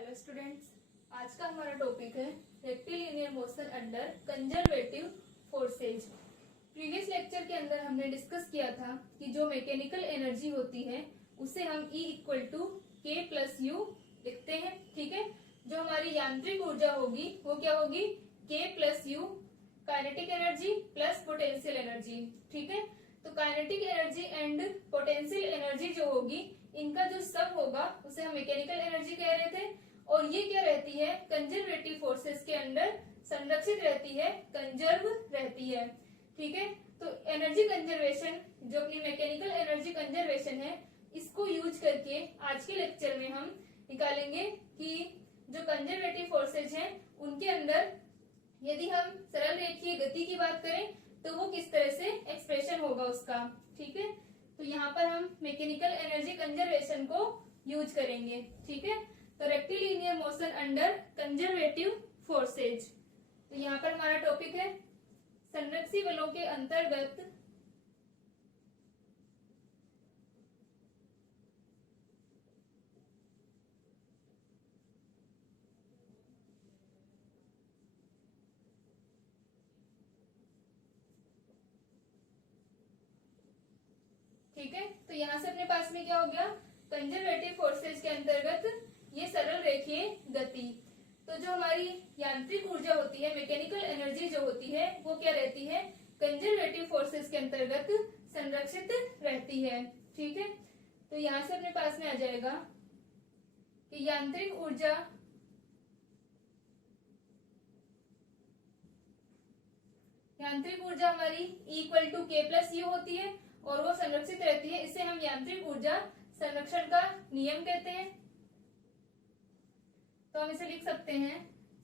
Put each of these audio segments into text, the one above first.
Hello students, आज का हमारा टॉपिक है rectilinear motion under conservative forces. Previous lecture के अंदर हमने डिस्कस किया था कि जो मैकेनिकल एनर्जी होती है उसे हम E इक्वल टू के प्लस यू लिखते हैं। ठीक है, जो हमारी यांत्रिक ऊर्जा होगी वो क्या होगी, के plus you, kinetic energy plus potential energy. ठीक है, तो kinetic energy and potential energy जो होगी इनका जो सम होगा उसे हम मैकेनिकल एनर्जी कह रहे थे, और ये क्या रहती है, कंजर्वेटिव फोर्सेस के अंडर संरक्षित रहती है, कंजर्व रहती है। ठीक है, तो एनर्जी कंजर्वेशन जो अपनी मैकेनिकल एनर्जी कंजर्वेशन है इसको यूज करके आज के लेक्चर में हम निकालेंगे कि जो कंजर्वेटिव फोर्सेज हैं उनके अंदर यदि हम सरल रेखीय गति की बात करें तो वो किस तरह से एक्सप्रेशन होगा उसका। ठीक है, तो यहाँ पर हम मैकेनिकल एनर्जी कंजर्वेशन को यूज करेंगे। ठीक है, तो rectilinear motion under conservative forces, तो यहाँ पर हमारा टॉपिक है संरक्षी बलों के अंतर्गत ठीक है, तो यहाँ से अपने पास में क्या हो गया, कंजर्वेटिव फोर्सेज के अंतर्गत ये सरल रेखीय गति। तो जो हमारी यांत्रिक ऊर्जा होती है, मैकेनिकल एनर्जी जो होती है वो क्या रहती है, कंजर्वेटिव फोर्सेज के अंतर्गत संरक्षित रहती है। ठीक है, तो यहाँ से अपने पास में आ जाएगा कि यांत्रिक ऊर्जा हमारी इक्वल टू के प्लस यू होती है और वो संरक्षित रहती है। इसे हम यांत्रिक ऊर्जा संरक्षण का नियम कहते हैं। तो हम इसे लिख सकते हैं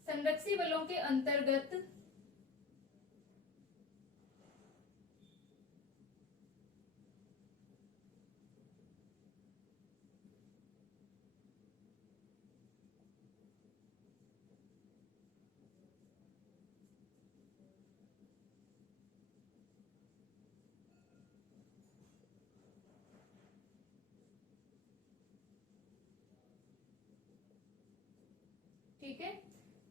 संरक्षी बलों के अंतर्गत ठीक है,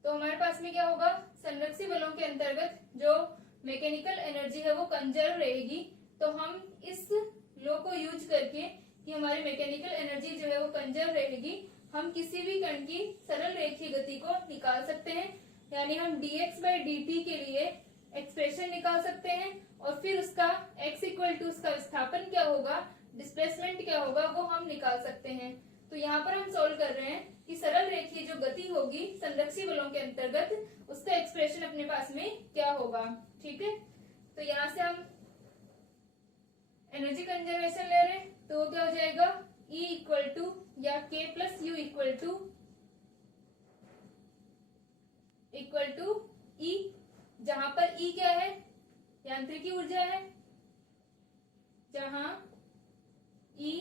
तो हमारे पास में क्या होगा, संरक्षी बलों के अंतर्गत जो मैकेनिकल एनर्जी है वो कंजर्व रहेगी। तो हम इस लॉ को यूज करके कि हमारी मैकेनिकल एनर्जी जो है वो कंजर्व रहेगी, हम किसी भी कण की सरल रेखीय गति को निकाल सकते हैं। यानी हम dx by dt के लिए एक्सप्रेशन निकाल सकते हैं और फिर उसका x इक्वल टू उसका विस्थापन क्या होगा, डिस्प्लेसमेंट क्या होगा, वो हम निकाल सकते हैं। तो यहाँ पर हम सोल्व कर रहे हैं कि सरल रेखीय जो गति होगी संरक्षी बलों के अंतर्गत उसका एक्सप्रेशन अपने पास में क्या होगा। ठीक है, तो यहाँ से हम एनर्जी कंजर्वेशन ले रहे हैं तो वो क्या हो जाएगा, E इक्वल टू या K plus U equal to E, जहां पर E क्या है, यांत्रिकी ऊर्जा है, जहां E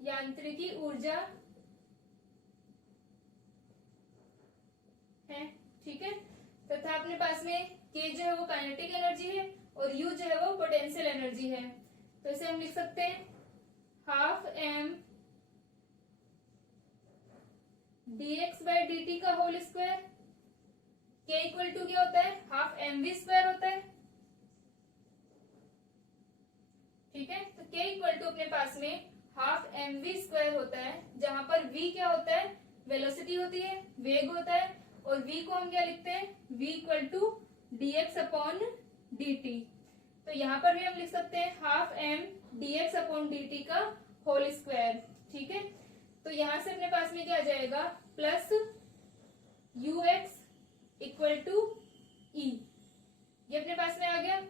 यांत्रिकी ऊर्जा है। ठीक है, तथा अपने पास में K जो है वो काइनेटिक एनर्जी है और U जो है वो पोटेंशियल एनर्जी है। तो इसे हम लिख सकते हैं half m dx by dt का whole square. K equal to क्या होता है, हाफ mv स्क्वायर होता है। ठीक है, तो K इक्वल टू अपने पास में हाफ mv स्क्वायर होता है, जहां पर v क्या होता है, वेलोसिटी होती है, वेग होता है, और v को हम क्या लिखते हैं, v equal to dx upon dt। तो यहाँ पर भी हम लिख सकते हैं half m dx upon dt का होल स्क्वायर। ठीक है, तो यहाँ से अपने पास में क्या आ जाएगा, plus ux equal to e, ये अपने पास में आ गया।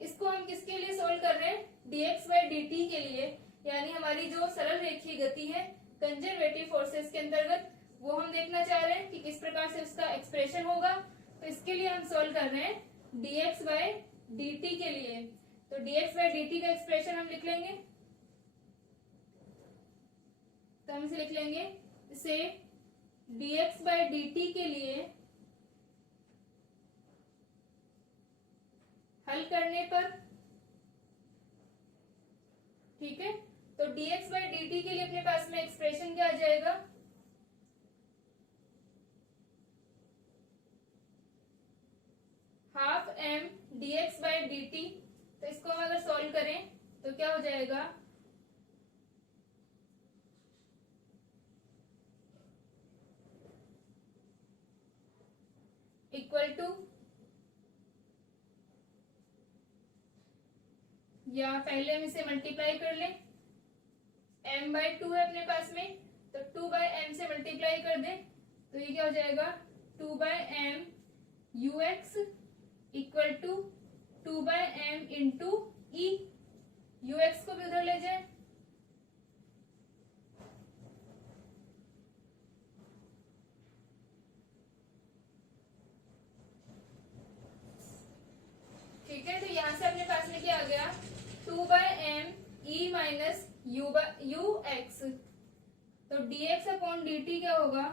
इसको हम किसके लिए सोल्व कर रहे हैं, dx by dt के लिए, यानी हमारी जो सरल रेखीय गति है कंजर्वेटिव फोर्सेस के अंतर्गत वो हम देखना चाह रहे हैं कि किस प्रकार से उसका एक्सप्रेशन होगा। तो इसके लिए हम सोल्व कर रहे हैं dx by dt के लिए। तो dx by dt का एक्सप्रेशन हम लिख लेंगे, तो हम इसे लिख लेंगे, इसे dx by dt के लिए हल करने पर, ठीक है, तो dx by dt के लिए अपने पास में एक्सप्रेशन क्या आ जाएगा, डी टी। तो इसको हम अगर सॉल्व करें तो क्या हो जाएगा, इक्वल टू, या पहले हम इसे मल्टीप्लाई कर लें, m/2 है अपने पास में, तो 2/m से मल्टीप्लाई कर दें तो ये क्या हो जाएगा, 2/m ux equal to 2/m into E. ux को भी उधर ले जाए, ठीक है। तो यहां से अपने पास में क्या आ गया, 2/m E minus U X. तो dx अपॉन dt क्या होगा,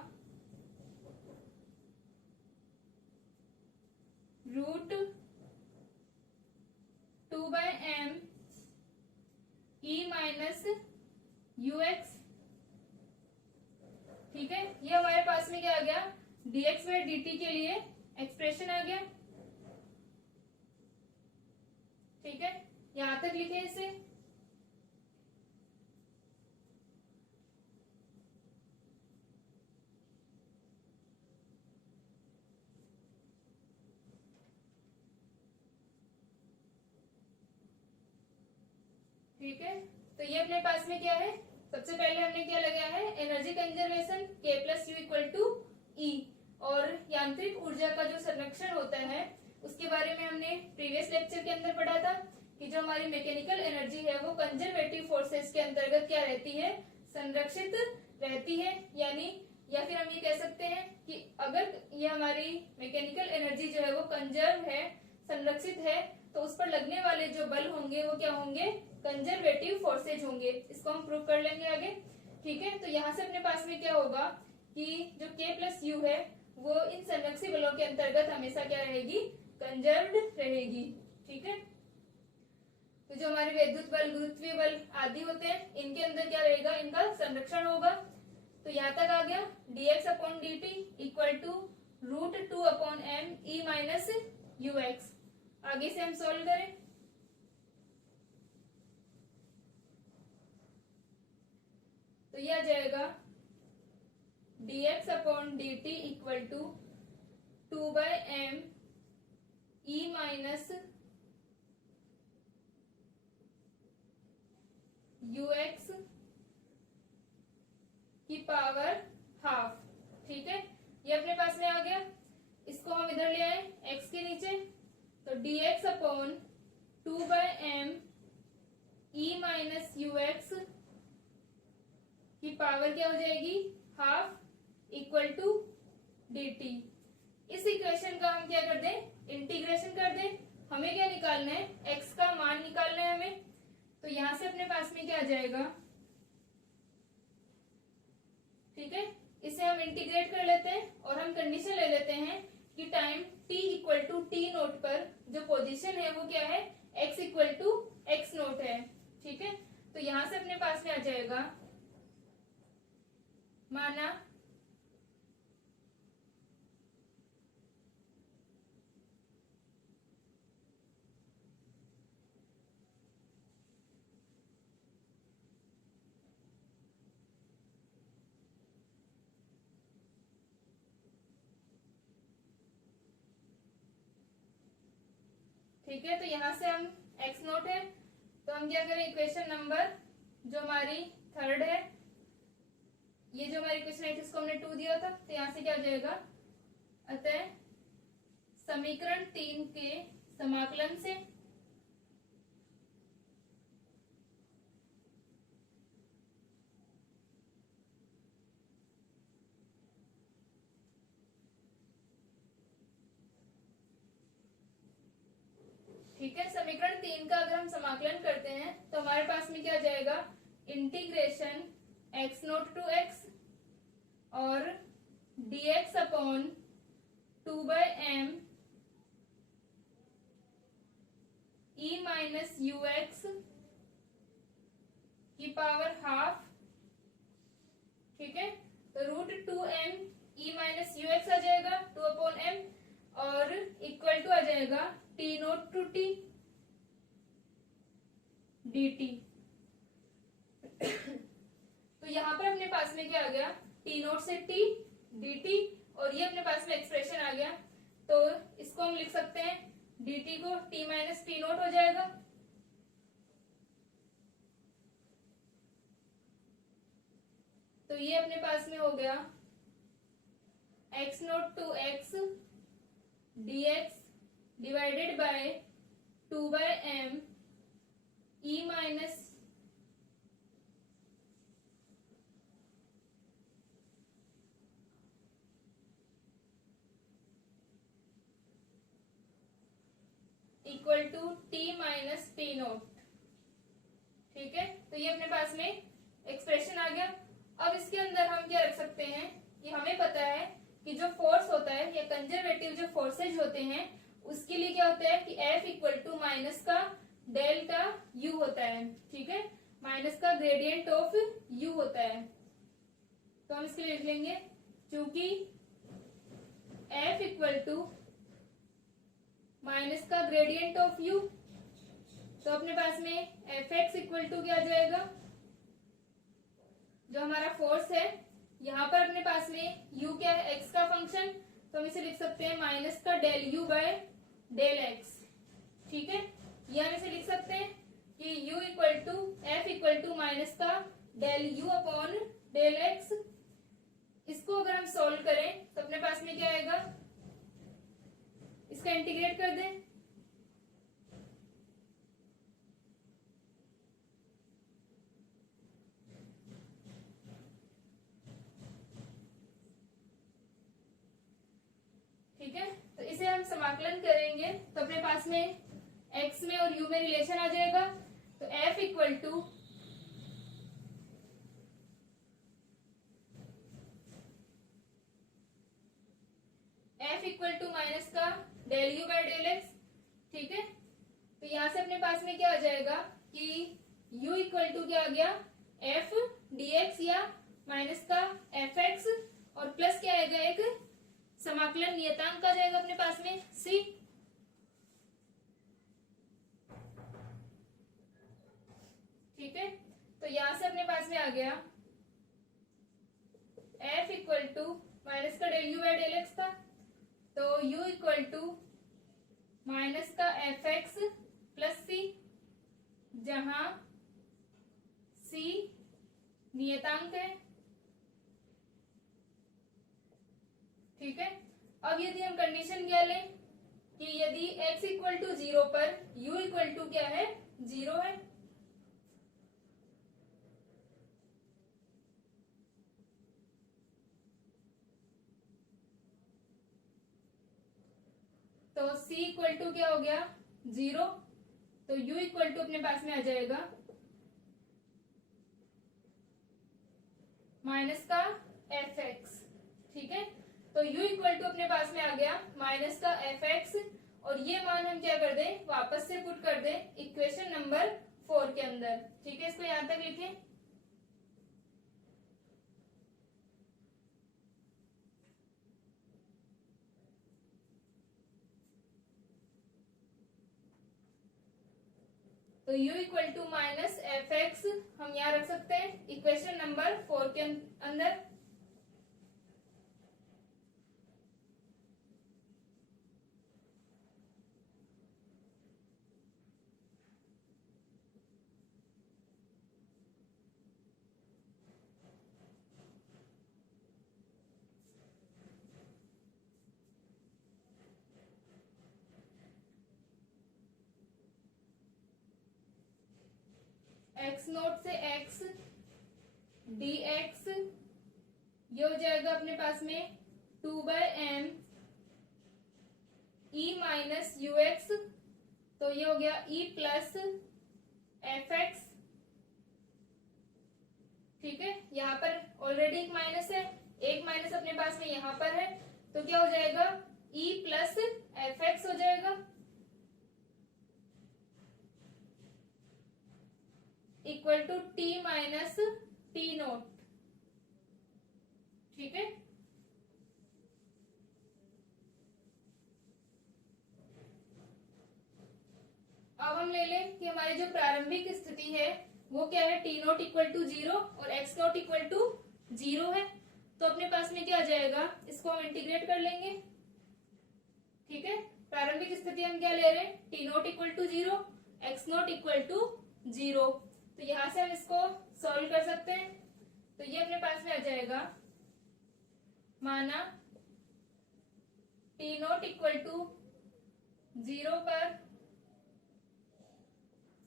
root 2/m E minus U X. ठीक है, ये हमारे पास में क्या आ गया, dx बाय dt के लिए एक्सप्रेशन आ गया। ठीक है, यहां तक लिखे इसे। ठीक है, तो ये अपने पास में क्या है, सबसे पहले हमने क्या लगाया है, energy conservation K plus U equal to E. और यांत्रिक ऊर्जा का जो संरक्षण होता है उसके बारे में हमने प्रीवियस लेक्चर के अंदर पढ़ा था कि जो हमारी मैकेनिकल एनर्जी है वो कंजर्वेटिव फोर्सेस के अंतर्गत क्या रहती है, संरक्षित रहती है। यानी या फिर हम ये कह सकते हैं कि अगर ये हमारी मैकेनिकल एनर्जी जो है वो कंजर्व है, संरक्षित है, तो उस पर लगने वाले जो बल होंगे वो क्या होंगे, कंजर्वेटिव फोर्सेज होंगे। इसको हम प्रूव कर लेंगे आगे। ठीक है, तो यहाँ से अपने पास में क्या होगा कि जो K प्लस यू है वो इन संरक्षी बलों के अंतर्गत हमेशा क्या रहेगी, कंजर्व्ड रहेगी। ठीक है, तो जो हमारे विद्युत बल, गुरुत्वीय बल आदि होते हैं इनके अंदर क्या रहेगा, इनका संरक्षण होगा। तो यहाँ तक आ गया, dx upon dt equal to root 2/m E minus U X. आगे से हम सॉल्व करें तो यह आ जाएगा dx upon dt equal to 2/m E minus U x की पावर हाफ। ठीक है, ये अपने पास में आ गया। इसको हम इधर ले आए x के नीचे, तो dx upon 2/m E minus U x की पावर क्या हो जाएगी, हाफ, इक्वल टू dt। इस इक्वेशन का हम क्या कर दें, इंटीग्रेशन कर दें। हमें क्या निकालना है, x का मान निकालना है हमें। तो यहां से अपने पास में क्या आ जाएगा, ठीक है, इसे हम इंटीग्रेट कर लेते हैं और हम कंडीशन ले लेते हैं कि time t equal to T naught पर जो पोजीशन है वो क्या है, x equal to X naught है। ठीक है, तो यहां से अपने पास में आ जाएगा, माना ठीक है, तो यहां से हम x नोट है तो हम क्या करें, इक्वेशन नंबर जो हमारी थर्ड है, ये जो हमारी इक्वेशन है इसको हमने 2 दिया था, तो यहां से क्या हो जाएगा, अतः समीकरण 3 के समाकलन से ठीक है, समीकरण 3 का अगर हम समाकलन करते हैं तो हमारे पास में क्या आ जाएगा, integration x naught to x और dx upon 2/m E minus U x की पावर हाफ। ठीक है, तो root 2m E minus U x आ जाएगा 2/m और इक्वल टू आ जाएगा t naught to t। dt। तो यहाँ पर अपने पास में क्या आ गया, टी नोट से t dt, और ये अपने पास में एक्सप्रेशन आ गया। तो इसको हम लिख सकते हैं dt को t माइनस टी नोट हो जाएगा। तो ये अपने पास में हो गया x naught to x dx divided by 2/m e minus equal to T minus T naught. ठीक है, तो ये अपने पास में एक्सप्रेशन आ गया। अब इसके अंदर हम क्या रख सकते हैं कि हमें पता है कि जो फोर्स होता है या कंजर्वेटिव जो फोर्सेज होते हैं उसके लिए क्या होता है कि F इक्वल टू माइनस का डेल्टा U होता है। ठीक है, माइनस का ग्रेडियंट ऑफ U होता है। तो हम इसके लिए लिख लेंगे क्योंकि F इक्वल टू माइनस का ग्रेडियंट ऑफ U, तो अपने पास में Fx इक्वल टू क्या आ जाएगा, जो हमारा फोर्स है यहाँ पर अपने पास में u क्या है, x का फंक्शन, तो हम इसे लिख सकते हैं माइनस का del u by del x। ठीक है, ये हम इसे लिख सकते हैं कि u equal to F equal to minus का del u upon del x। इसको अगर हम सॉल्व करें तो अपने पास में क्या आएगा, इसका इंटीग्रेट कर दें। ठीक है, तो इसे हम समाकलन करेंगे तो अपने पास में x में और u में रिलेशन आ जाएगा। तो f इक्वल टू माइनस का del u by del x। ठीक है, तो यहां से अपने पास में क्या आ जाएगा कि u इक्वल टू क्या आ गया, f dx या माइनस का fx, और प्लस क्या आएगा, एक समाकलन नियतांक आ जाएगा अपने पास में c। ठीक है, तो यहां से अपने पास में आ गया f इक्वल टू माइनस का del u by del x था, तो u इक्वल टू माइनस का fx प्लस c, जहां c नियतांक है। ठीक है, अब यदि हम कंडीशन क्या लें कि यदि x इक्वल टू 0 पर u इक्वल टू क्या है, 0 है, तो c इक्वल टू क्या हो गया, 0, तो u इक्वल टू अपने पास में आ जाएगा माइनस का fx। ठीक है, तो u इक्वल टू अपने पास में आ गया माइनस का fx, और ये मान हम क्या कर दें, वापस से पुट कर दें इक्वेशन नंबर 4 के अंदर। ठीक है, इसको यहां तक लिखें। तो u equal to minus F X हम यहाँ रख सकते हैं इक्वेशन नंबर 4 के अंदर। एक्स नोट से एक्स डी एक्स, ये हो जाएगा अपने पास में 2/m e minus U X, तो ये हो गया e प्लस एफ एक्स। ठीक है, यहाँ पर ऑलरेडी एक माइनस है, एक माइनस अपने पास में यहाँ पर है, तो क्या हो जाएगा e प्लस एफ एक्स हो जाएगा equal to t minus T naught. ठीक है, अब हम ले लें कि हमारी जो प्रारंभिक स्थिति स्थिति है वो क्या है, टी नॉट इक्वल टू 0 और एक्स नॉट इक्वल टू 0 है। तो अपने पास में क्या आ जाएगा, इसको हम इंटीग्रेट कर लेंगे। ठीक है, प्रारंभिक स्थिति हम क्या ले रहे हैं, T naught equal to 0, X naught equal to 0। तो यहां से हम इसको सॉल्व कर सकते हैं। तो ये अपने पास में आ जाएगा, माना टी नॉट इक्वल टू 0 पर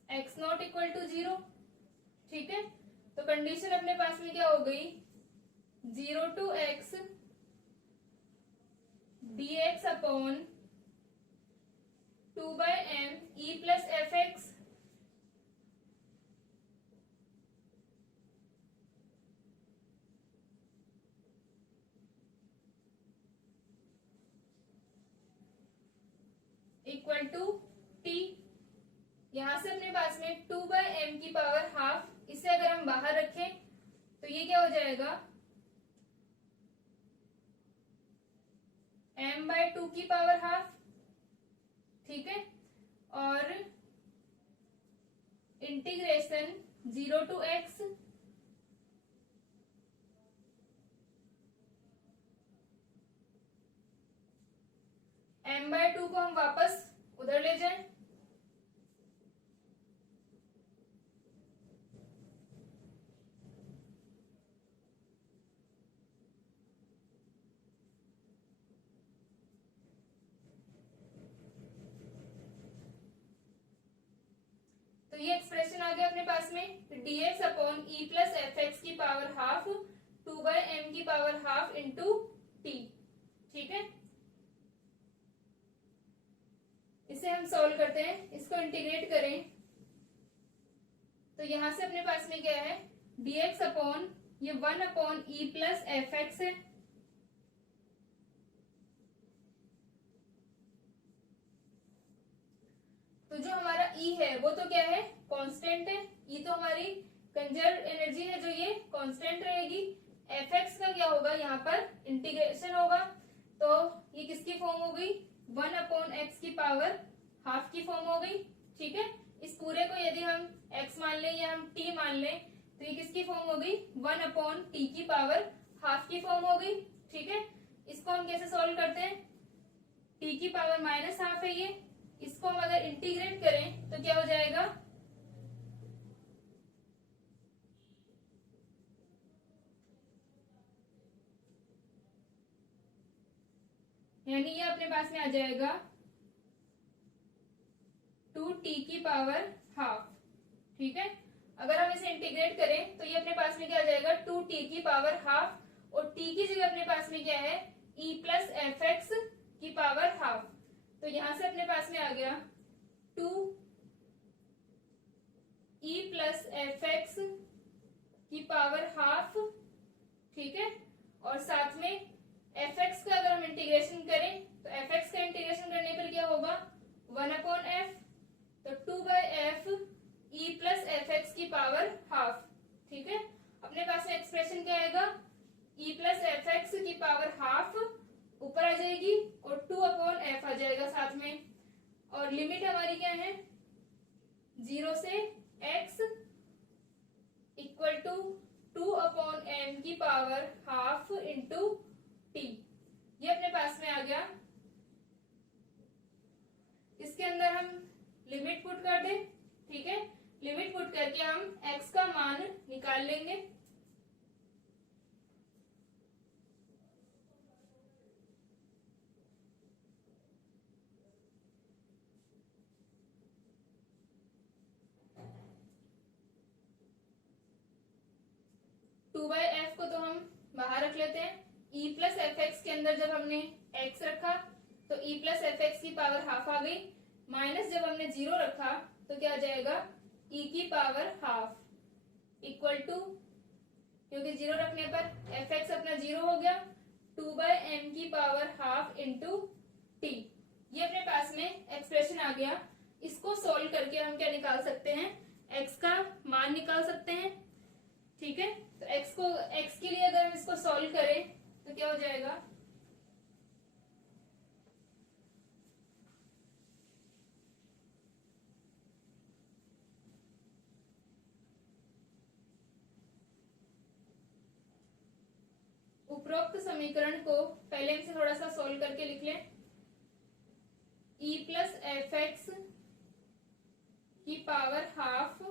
एक्स नॉट इक्वल टू 0। ठीक है, तो कंडीशन अपने पास में क्या हो गई, 0 to X dx upon 2/m e plus F X equal to T. यहां से अपने पास में 2/m की पावर हाफ, इसे अगर हम बाहर रखें तो ये क्या हो जाएगा, m/2 की पावर हाफ। ठीक है, और इंटीग्रेशन 0 टू एक्स m/2 को हम वापस उधर ले जाएं, तो ये एक्सप्रेशन आ गया अपने पास में, dx upon E plus F x की पावर हाफ 2/m की पावर हाफ इंटू टी। ठीक है, इसे हम सॉल्व करते हैं, इसको इंटीग्रेट करें तो यहां से अपने पास में क्या है, dx अपॉन ये 1 upon E plus F x है, तो जो हमारा E है वो तो क्या है, कांस्टेंट है। E तो हमारी कंजर्व एनर्जी है, जो ये कांस्टेंट रहेगी। Fx का क्या होगा, यहाँ पर इंटीग्रेशन होगा, तो ये किसकी फॉर्म हो गई, 1 अपॉन एक्स की पावर हाफ की फॉर्म हो गई। ठीक है, इस पूरे को यदि हम x मान लें या हम t मान लें तो ये किसकी फॉर्म हो गई, 1 अपॉन t की पावर हाफ की फॉर्म हो गई। ठीक है, इसको हम कैसे सॉल्व करते हैं, t की पावर माइनस हाफ है ये, इसको हम अगर इंटीग्रेट करें तो क्या हो जाएगा, यानी ये अपने पास में आ जाएगा 2t की पावर हाफ। ठीक है, अगर हम इसे इंटीग्रेट करें तो ये अपने पास में क्या आ जाएगा, 2t की पावर हाफ, और t की जगह अपने पास में क्या है, e प्लस एफ एक्स की पावर हाफ। तो यहां से अपने पास में आ गया 2 e प्लस एफ एक्स की पावर हाफ। ठीक है, और साथ में एफ एक्स का अगर हम इंटीग्रेशन करें तो एफ एक्स का इंटीग्रेशन करने पर क्या होगा, 1 अपॉन एफ, तो 2/f e plus F x की पावर हाफ। ठीक है, अपने पास में एक्सप्रेशन क्या आएगा, e प्लस एफ एक्स की पावर हाफ ऊपर आ जाएगी और 2 अपॉन एफ आ जाएगा साथ में, और लिमिट हमारी क्या है, 0 से x equal to 2 upon m की पावर हाफ इंटू t। ये अपने पास में आ गया, इसके अंदर हम लिमिट पुट कर दें। ठीक है, लिमिट पुट करके हम x का मान निकाल लेंगे। टू बाई एफ को तो हम बाहर रख लेते हैं, e प्लस एफ एक्स के अंदर जब हमने x रखा तो e प्लस एफ एक्स की पावर हाफ आ गई, माइनस जब हमने 0 रखा तो क्या आ जाएगा, e की पावर हाफ इक्वल टू, क्योंकि 0 रखने पर एफ एक्स अपना 0 हो गया, 2/m की पावर हाफ इंटू टी। ये अपने पास में एक्सप्रेशन आ गया। इसको सोल्व करके हम क्या निकाल सकते हैं, x का मान निकाल सकते हैं। ठीक है, तो x के लिए अगर हम इसको सॉल्व करें तो क्या हो जाएगा, उपरोक्त समीकरण को पहले इनसे थोड़ा सा सोल्व करके लिख लें। e प्लस एफ एक्स की पावर हाफ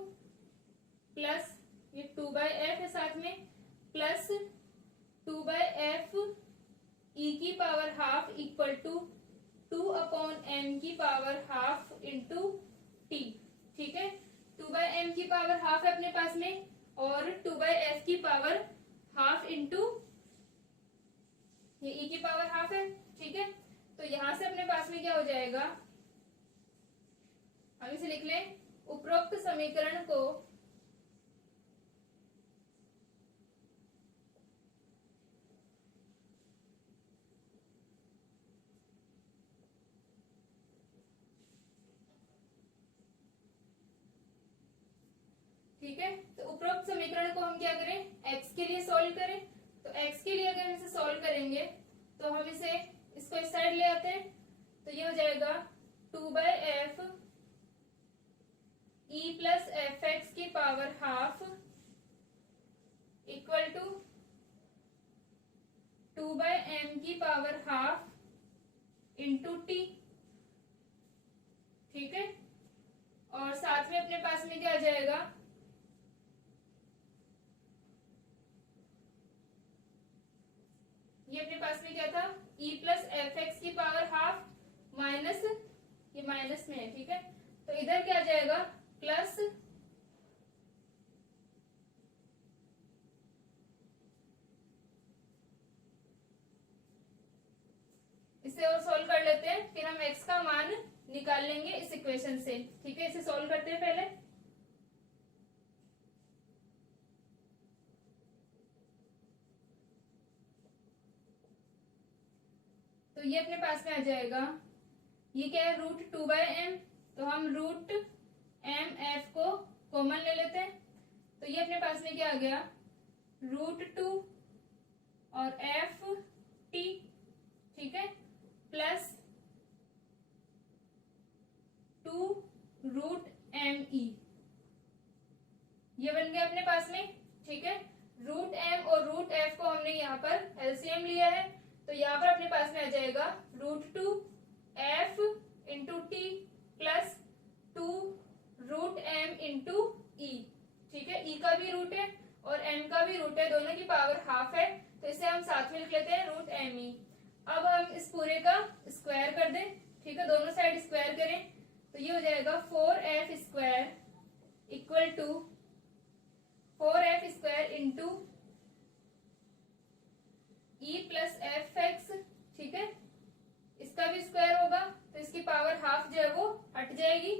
प्लस ये 2/f है साथ में, प्लस 2/f e की power half equal to 2/m की पावर हाफ इंटू t। ठीक है, 2/m की पावर हाफ है अपने पास में और 2/f की पावर हाफ इंटू ये e की पावर हाफ है। ठीक है, तो यहां से अपने पास में क्या हो जाएगा, हम इसे लिख लें। उपरोक्त समीकरण को ठीक है, तो उपरोक्त समीकरण को हम क्या करें, x के लिए सोल्व करें। तो x के लिए अगर हम इसे सोल्व करेंगे तो हम इसको इस साइड ले आते हैं, तो ये हो जाएगा 2/f e plus F x की power half equal to 2/m की पावर हाफ इंटू t। ठीक है, और साथ में अपने पास में क्या आ जाएगा, ये अपने पास में क्या था, e प्लस एफ एक्स की पावर हाफ माइनस, ये माइनस में है। ठीक है, तो इधर क्या आ जाएगा, प्लस इसे और सोल्व कर लेते हैं, फिर हम x का मान निकाल लेंगे इस इक्वेशन से। ठीक है, इसे सोल्व करते हैं पहले। तो ये अपने पास में आ जाएगा, ये क्या है, √2/m, तो हम √mf को कॉमन ले लेते हैं। तो ये अपने पास में क्या आ गया, √2 और f(t), ठीक है, प्लस 2√me, ये बन गया अपने पास में। ठीक है, √m और √f को हमने यहाँ पर एलसीएम लिया है, तो यहाँ पर अपने पास में आ जाएगा √2f into T plus 2√m into E. ठीक है, ई का भी रूट है और m का भी रूट है, दोनों की पावर हाफ है, तो इसे हम साथ में लिख लेते हैं √me। अब हम इस पूरे का स्क्वायर कर दें। ठीक है, दोनों साइड स्क्वायर करें, तो ये हो जाएगा 4f square equal to 4f square into e plus F X. ठीक है, इसका भी स्क्वायर होगा, तो इसकी पावर हाफ जो है वो हट जाएगी।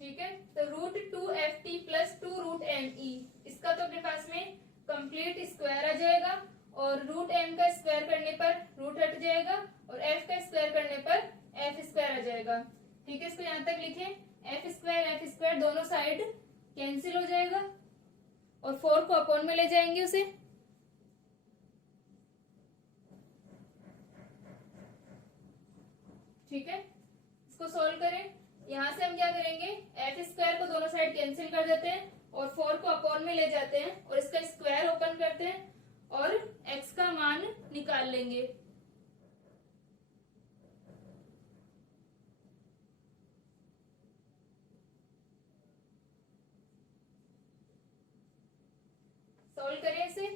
ठीक है, तो √2ft प्लस 2√me, इसका तो अपने पास में कंप्लीट स्क्वायर आ जाएगा, और √m का स्क्वायर करने पर रूट हट जाएगा और f का स्क्वायर करने पर f स्क्वायर आ जाएगा। ठीक है, इसको यहां तक लिखें, f स्क्वायर दोनों साइड कैंसिल हो जाएगा और 4 को अपॉन में ले जाएंगे उसे। ठीक है, इसको सोल्व करें। यहां से हम क्या करेंगे, एफ स्क्वायर को दोनों साइड कैंसिल कर देते हैं और 4 को अपॉन में ले जाते हैं और इसका स्क्वायर ओपन करते हैं और x का मान निकाल लेंगे। सोल्व करें इसे,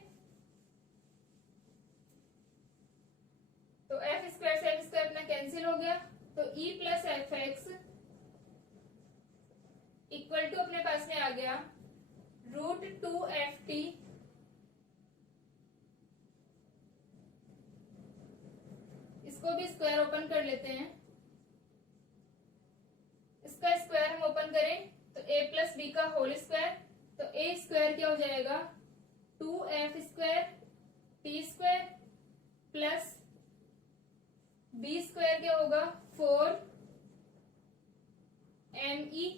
तो एफ स्क्वायर से एफ स्क्वायर अपना कैंसिल हो गया, तो e plus F X equal to अपने पास में आ गया √2ft इसको भी स्क्वायर ओपन कर लेते हैं। इसका स्क्वायर हम ओपन करें तो a प्लस बी का होल स्क्वायर, तो a स्क्वायर क्या हो जाएगा, 2f square t square plus b square क्या होगा, 4me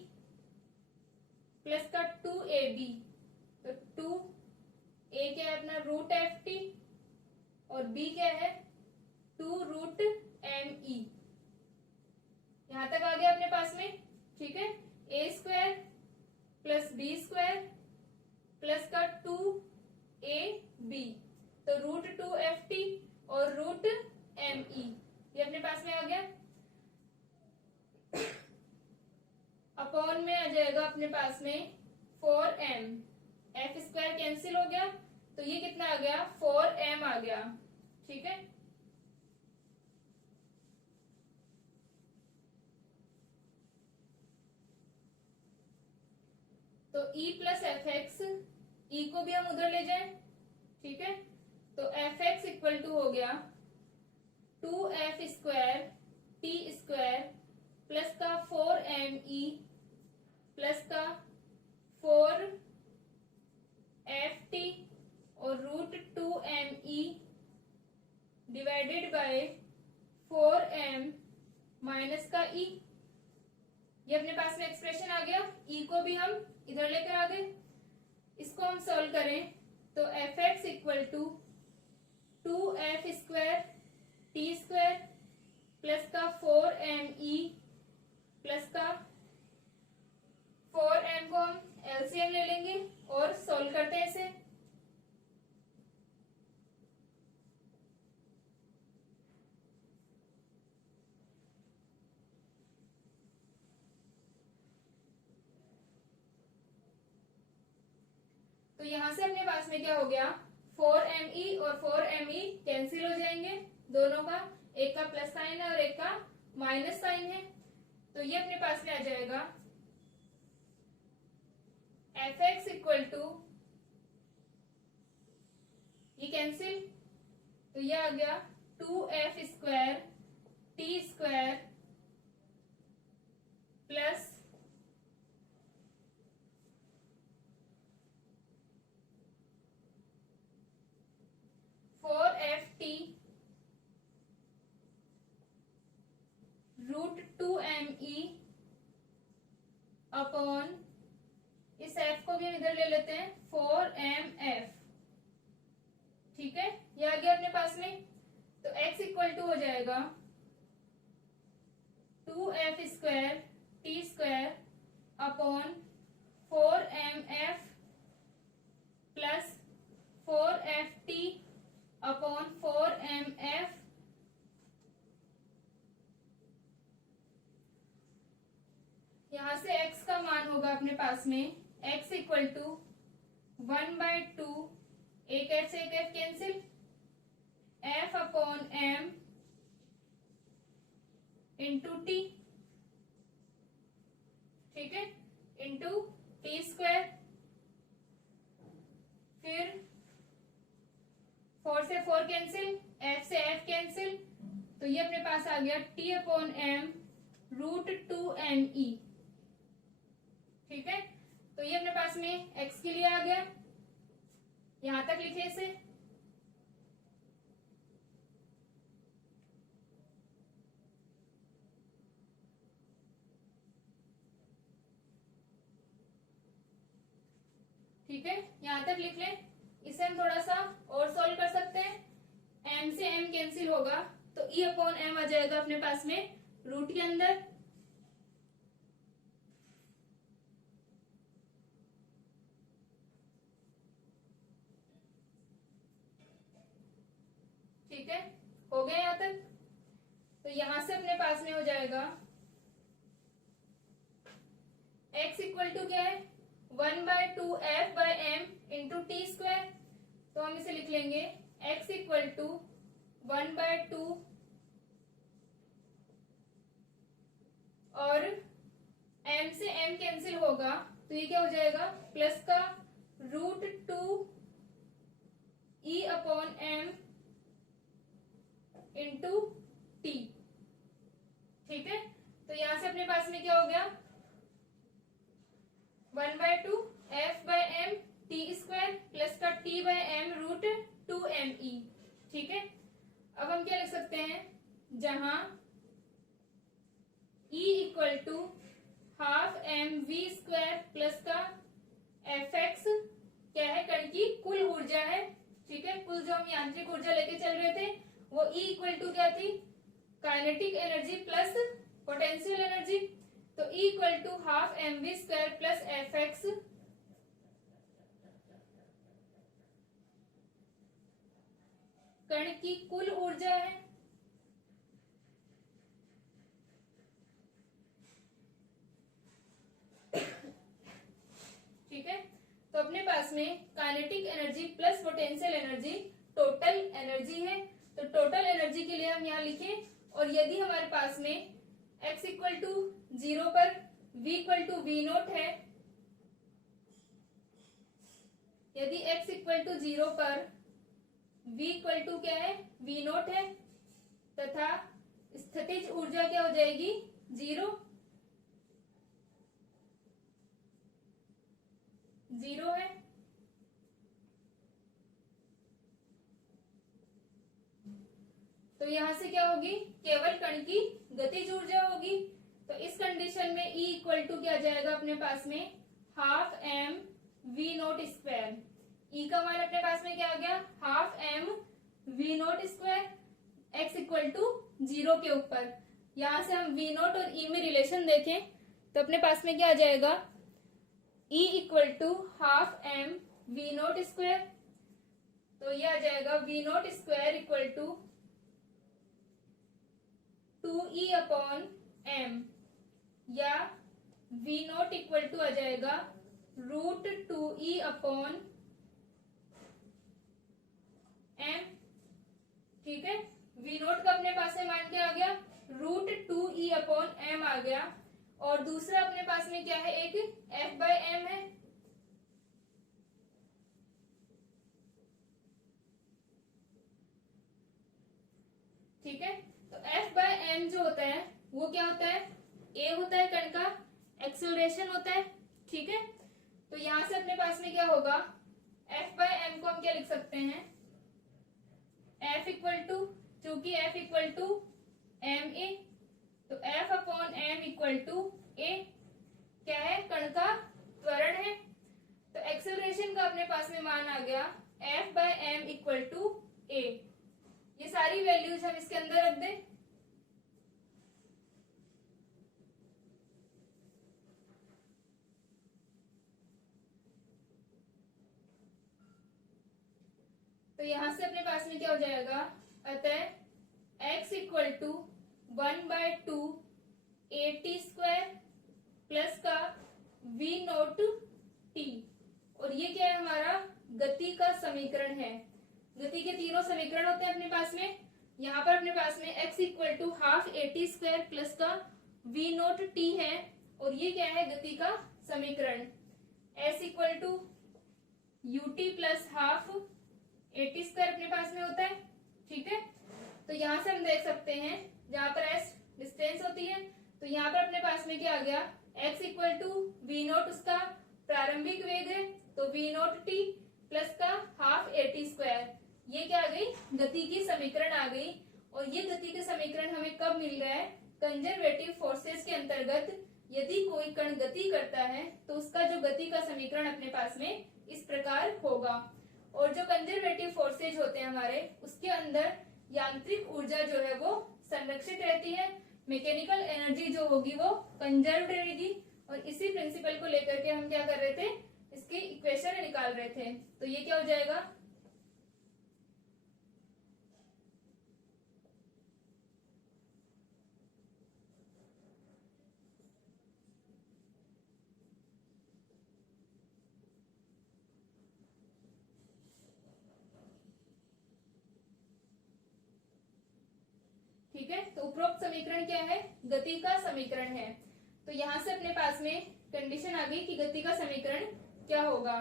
प्लस का 2ab, तो 2a क्या रूट एफ टी और बी क्या है 2 रूट एम ई। यहां तक आ गया अपने पास में, ठीक है। A square plus B square plus का 2 ए बी, तो रूट 2 एफ टी और रूट एम ई ये अपने पास में आ गया। अपॉन में आ जाएगा अपने पास में 4m, एफ स्क्वायर कैंसिल हो गया तो ये कितना आ गया 4m आ गया, ठीक है। तो e प्लस एफ एक्स, ई को भी हम उधर ले जाएं, ठीक है। तो एफ एक्स इक्वल टू हो गया 2f square T square plus का 4me प्लस का 4ft और root 2me divided by 4m minus का e। ये अपने पास में एक्सप्रेशन आ गया। e को भी हम इधर लेकर आ गए। इसको हम सॉल्व करें तो F X equal to 2f square T square plus का 4me प्लस का 4m को हम एलसीएम ले लेंगे और सॉल्व करते हैं इसे। तो यहां से अपने पास में क्या हो गया 4me और 4me कैंसिल हो जाएंगे, दोनों का एक का प्लस साइन है और एक का माइनस साइन है। तो ये अपने पास में आ जाएगा एफ एक्स इक्वल टू, ये कैंसिल तो ये आ गया 2f square T square plus 4ft root 2me upon, इस f को भी हम इधर ले लेते हैं 4mf, ठीक है। ये आ गया अपने पास में। तो x इक्वल टू हो जाएगा 2f square T square upon 4mf plus 4ft upon 4mf यहां से x का मान होगा अपने पास में x इक्वल टू 1/2, एक f से एक f cancel, f upon m into T, ठीक है, इंटू टी स्क्वायर, फिर 4 से 4 कैंसिल, f से f कैंसिल, तो ये अपने पास आ गया t upon m root 2me, ठीक है। तो ये अपने पास में x के लिए आ गया, यहां तक लिखे इसे। ठीक है, यहां तक लिख लें। इसे हम थोड़ा सा और सॉल्व कर सकते हैं। m से m कैंसिल होगा तो e अपॉन m आ जाएगा अपने पास में रूट के अंदर, ठीक है, हो गया यहां तक। तो यहां से अपने पास में हो जाएगा x इक्वल टू क्या है 1/2f/m इंटू टी स्क्वायर, तो हम इसे लिख लेंगे x इक्वल टू 1/2 और m से m कैंसिल होगा तो ये क्या हो जाएगा प्लस का root 2 e upon m into T, ठीक है। तो यहां से अपने पास में क्या हो गया 1/2 f/m टी स्क्वायर प्लस का t/m रूट 2me, ठीक है। अब हम क्या लिख सकते हैं, जहां E equal to half mv square plus का एफ एक्स क्या है, कण की कुल ऊर्जा है, ठीक है। ऊर्जा लेके चल रहे थे वो E इक्वल टू क्या थी, kinetic energy plus potential energy. तो E equal to half mv square plus fx, कण की कुल ऊर्जा है। ठीक है, तो अपने पास में kinetic energy plus potential energy total energy है। तो टोटल एनर्जी के लिए हम यहाँ लिखें, और यदि हमारे पास में x इक्वल टू 0 पर v equal to V naught है, यदि x इक्वल टू 0 पर v इक्वल टू क्या है, वी नोट है, तथा स्थितिज ऊर्जा क्या हो जाएगी, 0 है। तो यहां से क्या होगी, केवल कण की गतिज ऊर्जा होगी। तो इस कंडीशन में E इक्वल टू क्या जाएगा अपने पास में, half m v naught square. E का मान अपने पास में क्या आ गया, half m v naught square, x equal to 0 के ऊपर। यहां से हम v नोट और E में रिलेशन देखें तो अपने पास में क्या आ जाएगा, E equal to half m v naught square. तो ये आ जाएगा v naught square equal to 2e upon m, या v नोट इक्वल टू आ जाएगा रूट 2e अपॉन m। ठीक है, v नोट का अपने पास में मान क्या आ गया, रूट 2e अपॉन m आ गया। और दूसरा अपने पास में क्या है, एक f बाय m है। ठीक है, तो f बाय m जो होता है वो क्या होता है, a होता है कण का एक्सेलरेशन होता है। ठीक है, तो यहां से अपने पास में क्या होगा, f बाय m को हम क्या लिख सकते हैं, f इक्वल टू, चूंकि f equal to M A, तो f upon m equal to a क्या है, कण का त्वरण है। तो एक्सेलरेशन का अपने पास में मान आ गया f by m equal to a। ये सारी वैल्यूज हम इसके अंदर रख दें। तो यहां से अपने पास में क्या हो जाएगा, अतः x equal to 1/2 AT square plus का v नोट t। और ये क्या है, हमारा गति का समीकरण है। गति के तीनों समीकरण होते हैं अपने पास में। यहाँ पर अपने पास में x equal to half AT square plus का v नोट t है, और ये क्या है, गति का समीकरण। s equal to ut plus half AT square अपने पास में होता है। ठीक है, तो यहाँ से हम देख सकते हैं, जहां पर s डिस्टेंस होती है, तो यहाँ पर अपने पास में क्या आ गया, x equal to V naught उसका प्रारंभिक वेग है, तो v नोट t प्लस का हाफ AT स्क्वायर। ये क्या आ गई, गति की समीकरण आ गई। और ये गति के समीकरण हमें कब मिल रहा है, कंजर्वेटिव फोर्सेस के अंतर्गत यदि कोई कण गति करता है तो उसका जो गति का समीकरण अपने पास में इस प्रकार होगा। और जो कंजर्वेटिव फोर्सेज होते हैं हमारे, उसके अंदर यांत्रिक ऊर्जा जो है वो संरक्षित रहती है, मैकेनिकल एनर्जी जो होगी वो कंजर्व्ड रहेगी। और इसी प्रिंसिपल को लेकर के हम क्या कर रहे थे, इसकी इक्वेशन निकाल रहे थे। तो ये क्या हो जाएगा, ठीक है। तो उपरोक्त समीकरण क्या है, गति का समीकरण है। तो यहां से अपने पास में कंडीशन आ गई कि गति का समीकरण क्या होगा।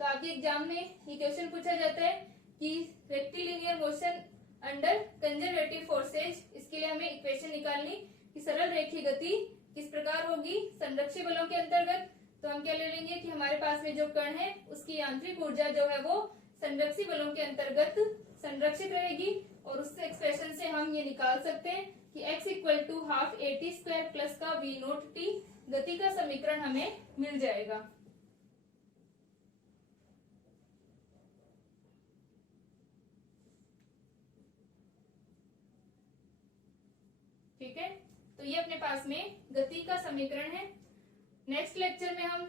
तो आपके एग्जाम में ये क्वेश्चन पूछा जाता है कि rectilinear motion under conservative forces, इसके लिए हमें इक्वेशन निकालनी कि सरल रेखीय गति किस प्रकार होगी संरक्षी बलों के अंतर्गत। तो हम क्या ले लेंगे कि हमारे पास में जो कण है उसकी यांत्रिक ऊर्जा जो है वो संरक्षी बलों के अंतर्गत संरक्षित रहेगी। और उस एक्सप्रेशन से हम ये निकाल सकते हैं कि x equal to half AT square plus का v नोट t, गति का समीकरण हमें मिल जाएगा। ठीक है, तो ये अपने पास में गति का समीकरण है। नेक्स्ट लेक्चर में हम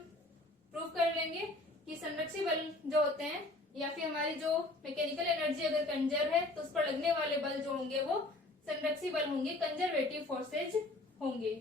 प्रूव कर लेंगे कि संरक्षी बल जो होते हैं या फिर हमारी जो मैकेनिकल एनर्जी अगर कंजर्व है तो उस पर लगने वाले बल जो होंगे वो संरक्षी बल होंगे, कंजर्वेटिव फोर्सेज होंगे।